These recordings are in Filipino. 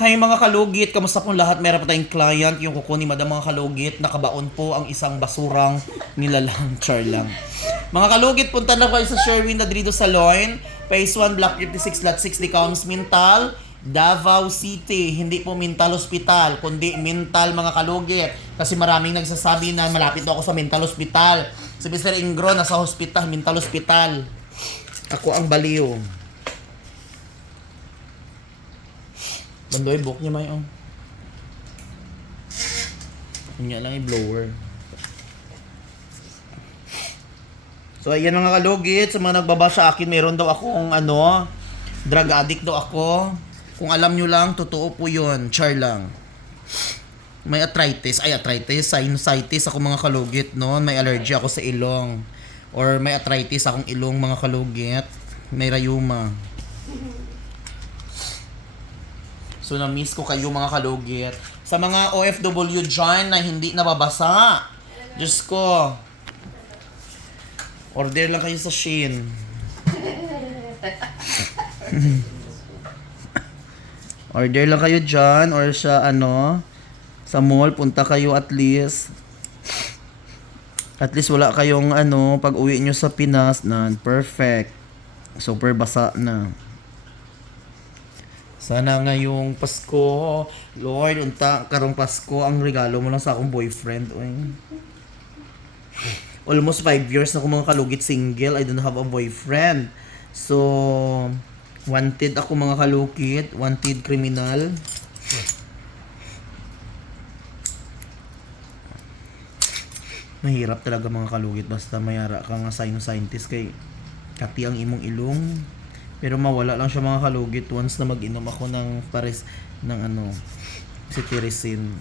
Hi mga kalugit, kamusta pong lahat? Meron pa tayong client, yung kukunin madam mga kalugit, nakabaon po ang isang basurang nilalang char lang. Mga kalugit, punta na kayo sa Sherwin Nadrido Salon, Phase 1, Block 56, Lot 6, Licaons, Mintal, Davao City. Hindi po Mintal Hospital, kundi Mintal mga kalugit. Kasi maraming nagsasabi na malapit ako sa Mintal Hospital. Si Mr. Ingro, nasa hospital, Mintal Hospital. Ako ang baliw. Bandoy, book niya may oh. Kanya lang i-blower. So ayan mga kalugit, sa mga nagbaba sa akin, meron daw akong ano, drug addict daw ako. Kung alam nyo lang, totoo po yun. Char lang. May arthritis, ay arthritis, sinusitis ako mga kalugit noon. May allergy ako sa ilong. Or may arthritis akong ilong mga kalugit. May rayuma. So na-miss ko kayo mga kalugit. Sa mga OFW dyan na hindi nababasa. Diyos ko. Order lang kayo sa Shein. Order lang kayo dyan or sa ano, sa mall, punta kayo at least. At least wala kayong ano, pag uwi nyo sa Pinas na perfect. Super basa na. Sana ngayong Pasko, Lord, unta karong Pasko ang regalo mo lang sa akong boyfriend. Uy. Almost 5 years na ako mga kalugit single. I don't have a boyfriend. So, wanted ako mga kalukit. Wanted criminal. Mahirap talaga mga kalugit basta mayara ka nga scientist kay kati ang imong ilong. Pero mawala lang siya mga kalugit once na mag-inom ako ng pares ng ano, cetirizine.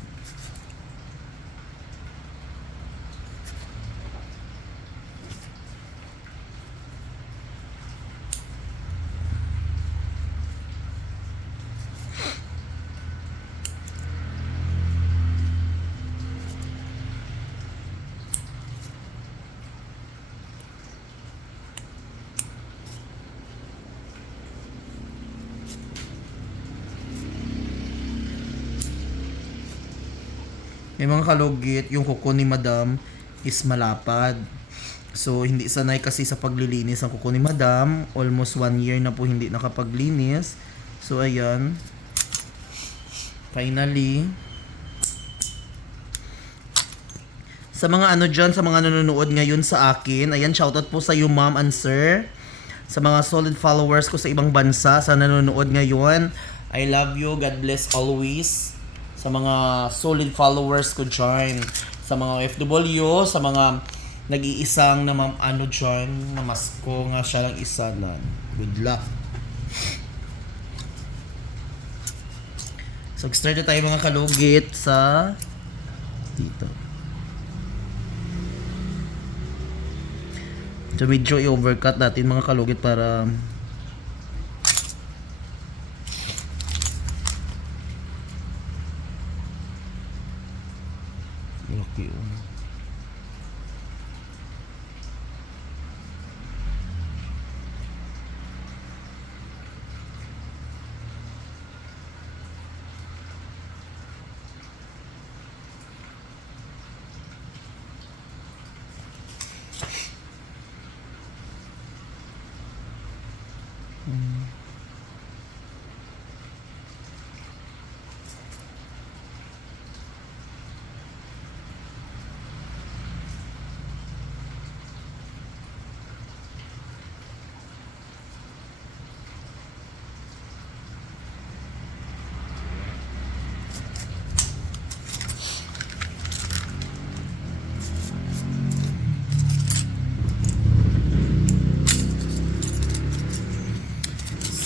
May mga kalugit, yung kuko ni madam is malapad. So, hindi sanay kasi sa paglilinis ang kuko ni madam. Almost one year na po hindi nakapaglinis. So, ayan. Finally. Sa mga ano dyan, sa mga nanonood ngayon sa akin, ayan, shoutout po sa iyo ma'am and sir. Sa mga solid followers ko sa ibang bansa, sa nanonood ngayon, I love you, God bless always sa mga solid followers ko dyan, sa mga FW, sa mga nag-iisang na ma'am ano dyan, na masko nga siya lang isa na. Good luck. So, start na tayo mga kalugit sa dito. So, medyo i-overcut natin mga kalugit para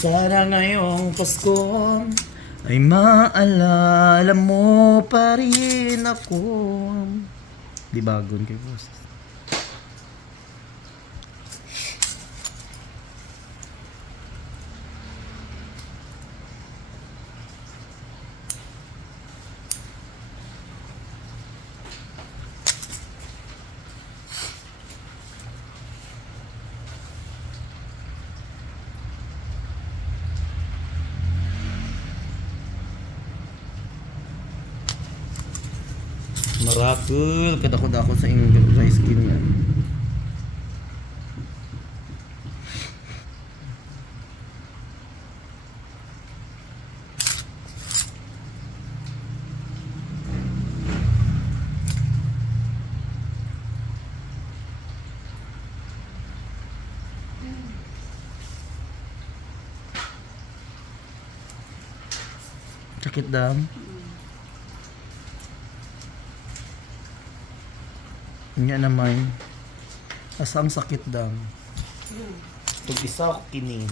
Sana ngayong Pasko ay maalala mo pa rin ako. Di bagon kay boss. Miracle. Kada ko dako sa iyong dry skin yan. Sakit dam. Nya naman. Asa ang sakit dam. Tug isa ako kinin.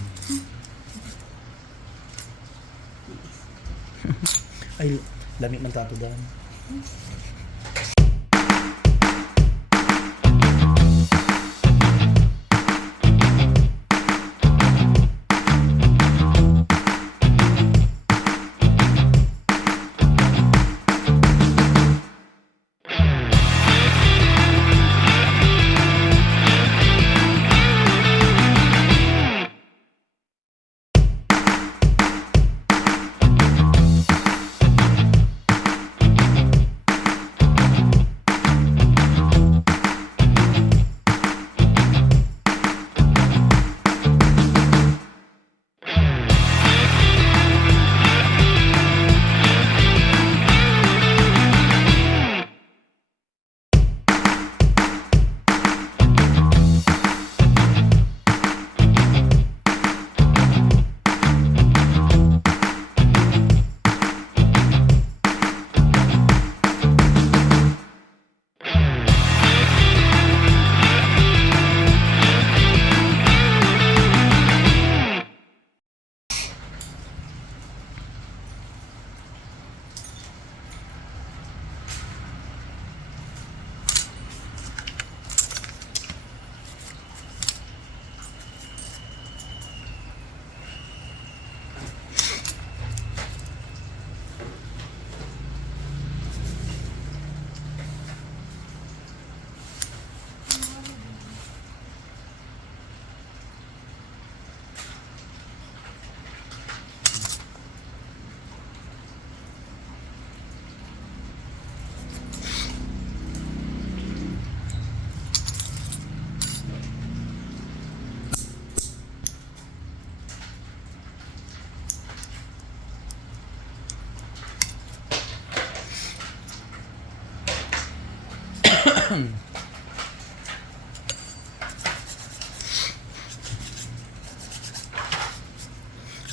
Ay, lamig man tato dam.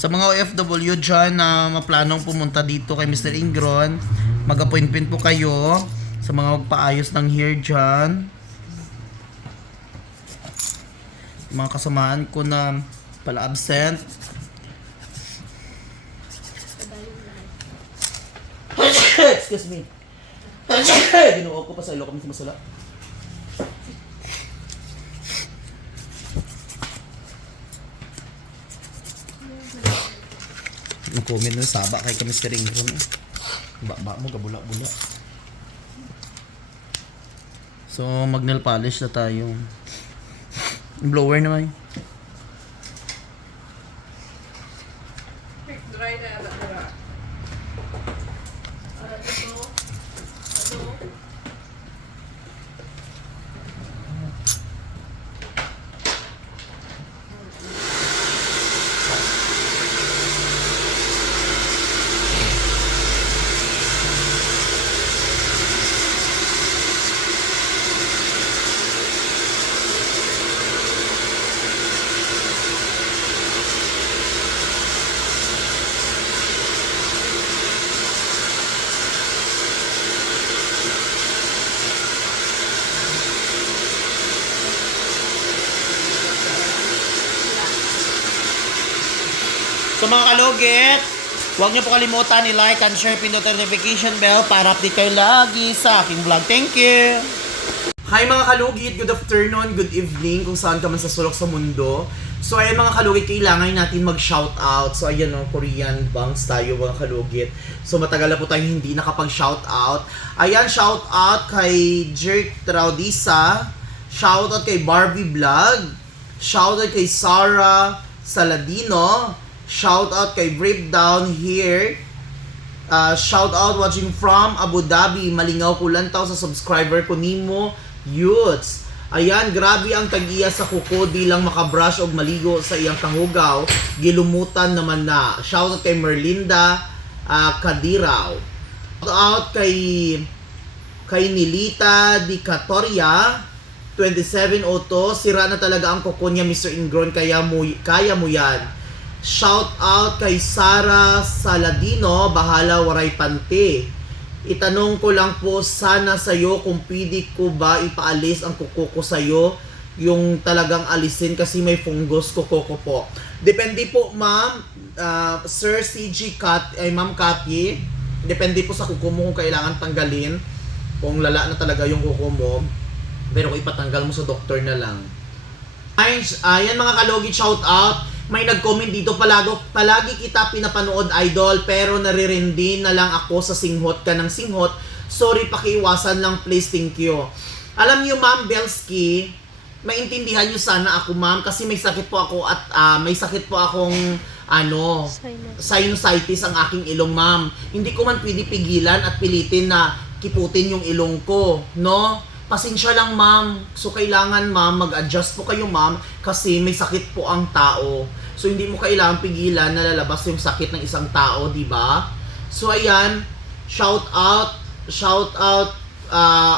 Sa mga OFW dyan na maplanong pumunta dito kay Mr. Ingron, mag-appointment po kayo sa mga magpaayos ng hair dyan. Mga kasamaan ko na pala absent. Excuse me. Ginuo ko pa sa ilo kami sa masala. Comment na saba kay kami sa Ingron. eh. Ba, ba mo gabula-bula. So, mag nail polish na tayo. Blower naman. So mga kalugit, huwag niyo po kalimutan i-like and share pindot notification bell para update kayo lagi sa aking vlog. Thank you! Hi mga kalugit, good afternoon, good evening kung saan ka man sa sulok sa mundo. So ayan mga kalugit, kailangan natin mag-shoutout. So ayan no, Korean bangs tayo mga kalugit. So matagal na po tayo hindi nakapag-shoutout. Ayan, shoutout kay Jerk Traudisa. Shoutout kay Barbie Vlog. Shoutout kay Sarah Saladino. Shoutout kay Brave Down Here. Uh, shout out watching from Abu Dhabi. Malingaw ko lantaw sa subscriber ko nimo, Youths. Ayan, grabe ang tag-iya sa kuko di lang makabrush og maligo sa iyang kahugaw. Gilumutan naman na. Shout out kay Merlinda uh, Kadiraw. Shout out kay kay Nilita Di Catoria 2702 sira na talaga ang kuko niya Mr. Ingron kaya mo kaya mo yan shout out kay Sara Saladino bahala waray pante itanong ko lang po sana sa'yo kung pwede ko ba ipaalis ang kuko ko sa'yo yung talagang alisin kasi may fungus kuko ko po depende po ma'am ah, Sir CG Kat ay ma'am Kathy depende po sa kuko mo kung kailangan tanggalin kung lala na talaga yung kuko mo, pero kung ipatanggal mo sa doktor na lang. Ayan, mga kalogit, shout out. May nag-comment dito, palago, palagi kita pinapanood idol, pero naririndi na lang ako sa singhot ka ng singhot. Sorry, pakiiwasan lang please, thank you. Alam niyo ma'am Belsky, maintindihan niyo sana ako ma'am kasi may sakit po ako at ah, may sakit po akong ano, sinusitis ang aking ilong, ma'am. Hindi ko man pwede pigilan at pilitin na kiputin yung ilong ko, no? Pasensya lang, ma'am. So, kailangan, ma'am, mag-adjust po kayo, ma'am, kasi may sakit po ang tao. So, hindi mo kailangan pigilan na lalabas yung sakit ng isang tao, di ba? So, ayan, shout out, shout out, uh,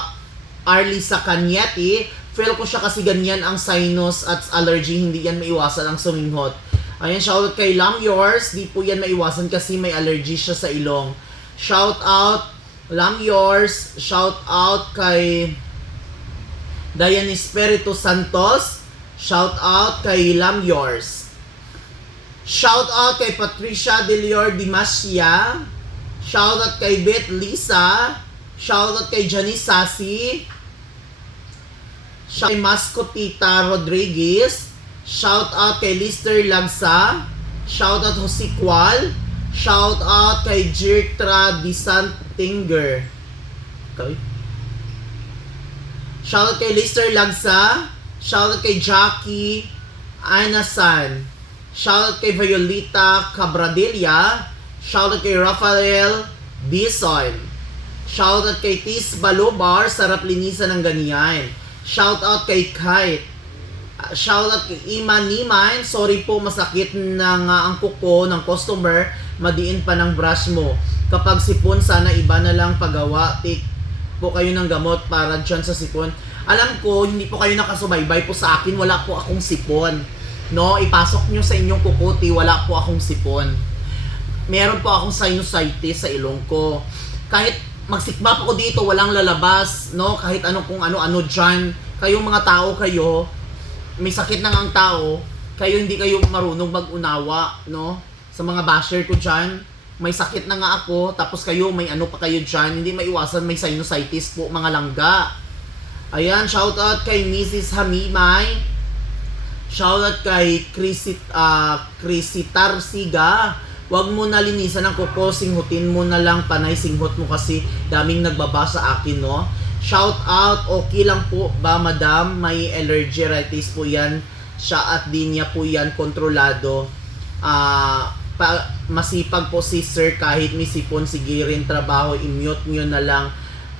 Arlisa Canyeti. Feel ko siya kasi ganyan ang sinus at allergy, hindi yan maiwasan ang suminghot. Ayan, shout out kay Lam Yours. Di po yan maiwasan kasi may allergy siya sa ilong. Shout out Lam Yours. Shout out kay Dayan Espiritu Santos. Shout out kay Lam Yours. Shout out kay Patricia Delior Dimasia. Shout out kay Beth Lisa. Shout out kay Janice Sasi. Shout out kay Mascotita Rodriguez. Shout out kay Lister Lagsa. Shout out Jose Qual. Shout out kay Jirtra Disantinger. Okay. Shout out kay Lister Lagsa. Shout out kay Jackie Anasan. Shout out kay Violeta Cabradilla. Shout out kay Rafael Bison. Shout out kay Tis Balobar. Sarap linisan ng ganyan. Shout out kay Kite. Uh, shout out kay Ima Niman. Sorry po, masakit na nga ang kuko ng customer. Madiin pa ng brush mo. Kapag sipon, sana iba na lang pagawa. Take po kayo ng gamot para dyan sa sipon. Alam ko, hindi po kayo nakasubaybay po sa akin. Wala po akong sipon. No, ipasok nyo sa inyong kukuti. Wala po akong sipon. Meron po akong sinusitis sa ilong ko. Kahit magsikmap ako dito, walang lalabas, no? Kahit ano kung ano-ano dyan. Kayong mga tao kayo, may sakit na ang tao, kayo hindi kayo marunong mag-unawa, no? Sa mga basher ko dyan, may sakit na nga ako, tapos kayo, may ano pa kayo dyan, hindi maiwasan, may sinusitis po, mga langga. Ayan, shout out kay Mrs. Hamimay. Shout out kay Chrisit, uh, Chrisitar Siga. Huwag mo na linisan ang kuko, singhutin mo na lang, panay singhot mo kasi daming nagbaba sa akin, no? Shout out, okay lang po ba madam? May allergy rhinitis po yan. Siya at di niya po yan kontrolado. Ah, pa, masipag po si sir kahit may sipon, sige rin trabaho, i-mute nyo na lang.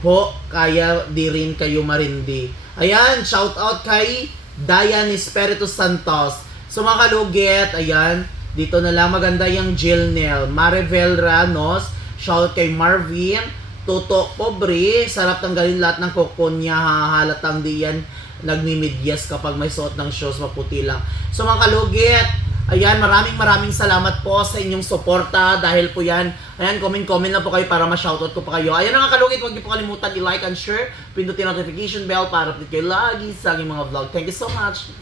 Ho, kaya di rin kayo marindi. Ayan, shout out kay Dayan Espiritu Santos. So mga kalugit, ayan, dito na lang maganda yung Jill Nell. Maribel Ranos, shout out kay Marvin. Toto Pobre, sarap tanggalin lahat ng kuko niya, hahalatang di yan nagmimidyas kapag may suot ng shoes, maputi lang. So mga kalugit, ayan, maraming maraming salamat po sa inyong suporta dahil po yan, ayan, comment-comment na po kayo para ma-shoutout ko pa kayo. Ayan mga kalugit, huwag niyo po kalimutan i-like and share, pindutin notification bell para update kayo lagi sa aking mga vlog. Thank you so much!